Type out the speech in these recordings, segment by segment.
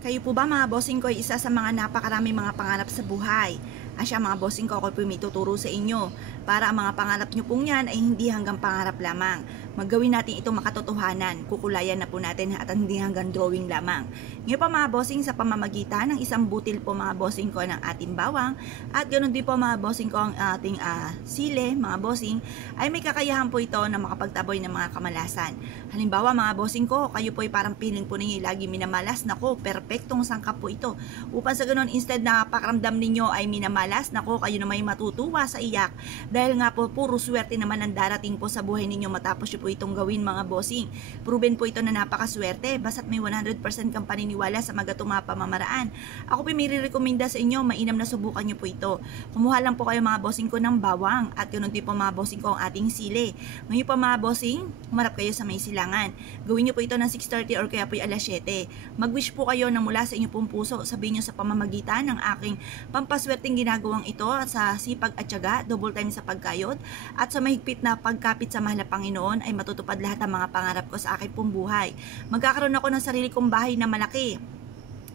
Kayo po ba mga bossing ko ay isa sa mga napakaraming mga pangarap sa buhay? Asya mga bossing ko, ako po may tuturo sa inyo para ang mga pangarap nyo pong yan ay hindi hanggang pangarap lamang. Maggawin natin itong makatotohanan, kukulayan na po natin at hindi hanggang drawing lamang. Ngayon pa mga bossing, sa pamamagitan ng isang butil po mga bossing ko ng ating bawang at ganoon din po mga bossing ko ang ating sile mga bossing, ay may kakayahan po ito na makapagtaboy ng mga kamalasan. Halimbawa mga bossing ko, kayo po ay parang feeling po ninyo lagi minamalas, nako perpektong sangkap po ito. Upang sa ganoon, instead na pakiramdam ninyo ay minamalas, nako kayo na may matutuwa sa iyak dahil nga po puro swerte naman ang darating po sa buhay ninyo matapos nyo po itong gawin mga bossing. Proven po ito na napakaswerte basta't may 100% kang paniniwala sa magatong mga pamamaraan. Ako po may re-recommenda sa inyo, mainam na subukan nyo po ito. Kumuha lang po kayo mga bossing ko ng bawang at ganoon din po mga bossing ko ang ating sili. Ngayon po mga bossing, humarap kayo sa may silangan. Gawin nyo po ito ng 6:30 or kaya po alas 7. Mag-wish po kayo ng mula sa inyong pong puso. Sabihin nyo sa pamamagitan ng aking pampaswerteng ginagawang ito sa sipag at tiyaga, double time sa pagkayod, at sa mahigpit na pagkapit sa mahal na Panginoon ay matutupad lahat ng mga pangarap ko sa aking pong buhay. Magkakaroon ako ng sarili kong bahay na malaki.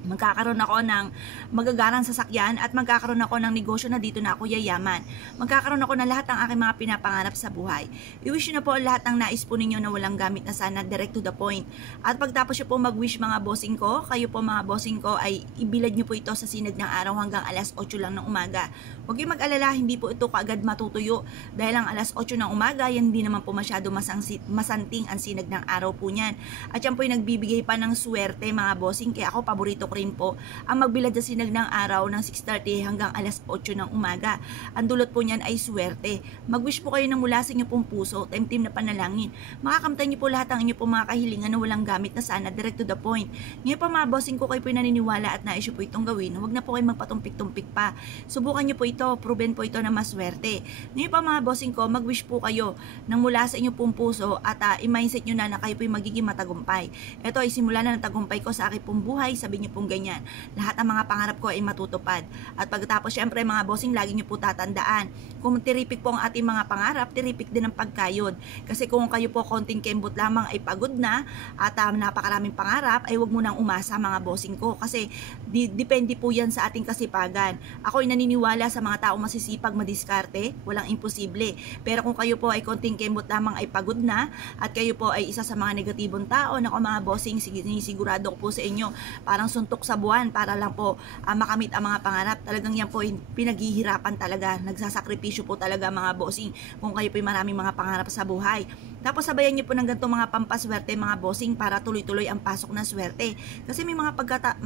Magkakaroon ako ng magagarang sasakyan at magkakaroon ako ng negosyo na dito na ako yayaman. Magkakaroon ako ng lahat ng aking mga pinapangarap sa buhay. I-wish nyo na po lahat ng nais po ninyo na walang gamit na sana, direct to the point. At pagtapos nyo po mag-wish mga bossing ko, kayo po mga bossing ko ay ibilad nyo po ito sa sinag ng araw hanggang alas 8 lang ng umaga. Huwag kayong mag-alala, hindi po ito kaagad matutuyo dahil ang alas 8 ng umaga, yan hindi naman po masyado masanting ang sinag ng araw po niyan. At yan po yung nagbibigay pa ng swerte mga bossing, kaya ako paborito ko rin po ang magbilad sa sinag ng araw ng 6:30 hanggang alas 8 ng umaga. Ang dulot po niyan ay swerte. Mag-wish po kayo ng mula sa inyo pong puso, time-team na panalangin. Makakamtan niyo po lahat ng inyo pong mga kahilingan na walang gamit na sana, direct to the point. Ngayon pa mga bossing ko, kayo po naniniwala at nais po itong gawin, huwag na po kayo magpatumpik-tumpik pa. Subukan niyo po ito, proven po ito na maswerte. Ngayon pa mga bossing ko, mag-wish po kayo ng mula sa inyo pong puso at i-mindset nyo na kayo po yung magiging matagumpay. Ito ay simula na ng tagumpay ko sa aking pong buhay, sabihin niyo pong ganyan. Lahat ng mga pangarap ko ay matutupad. At pagkatapos syempre mga bossing, lagi niyo po tatandaan. Kung tiripik po ang ating mga pangarap, tiripik din ang pagkayod. Kasi kung kayo po konting kembot lamang ay pagod na at napakaraming pangarap, ay huwag mo nang umasa mga bossing ko. Kasi depende po yan sa ating kasipagan. Ako ay naniniwala sa mga taong masisipag, madiskarte, walang imposible. Pero kung kayo po ay konting kembot lamang ay pagod na at kayo po ay isa sa mga negatibong tao, nako mga bossing, sigurado ko po sa inyo, parang suntok sa buwan para lang po makamit ang mga pangarap. Talagang yan po pinaghihirapan talaga, nagsasakripisyo po talaga mga bossing kung kayo po maraming mga pangarap sa buhay. Tapos sabayan niyo po ng ganitong mga pampaswerte mga bossing para tuloy-tuloy ang pasok ng swerte. Kasi may mga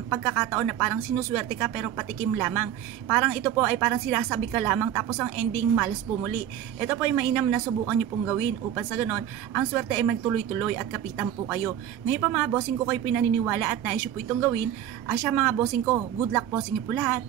pagkakataon na parang sinuswerte ka pero patikim lamang. Parang ito po ay parang sinasabi ka lamang tapos ang ending malas pumuli. Ito po ay mainam na subukan niyo pong gawin upang sa ganon ang swerte ay magtuloy-tuloy at kapitan po kayo. Ngayon pa mga bossing ko, kayo pinaniniwala at nais po itong gawin. Asya mga bossing ko, good luck po sa inyo po lahat.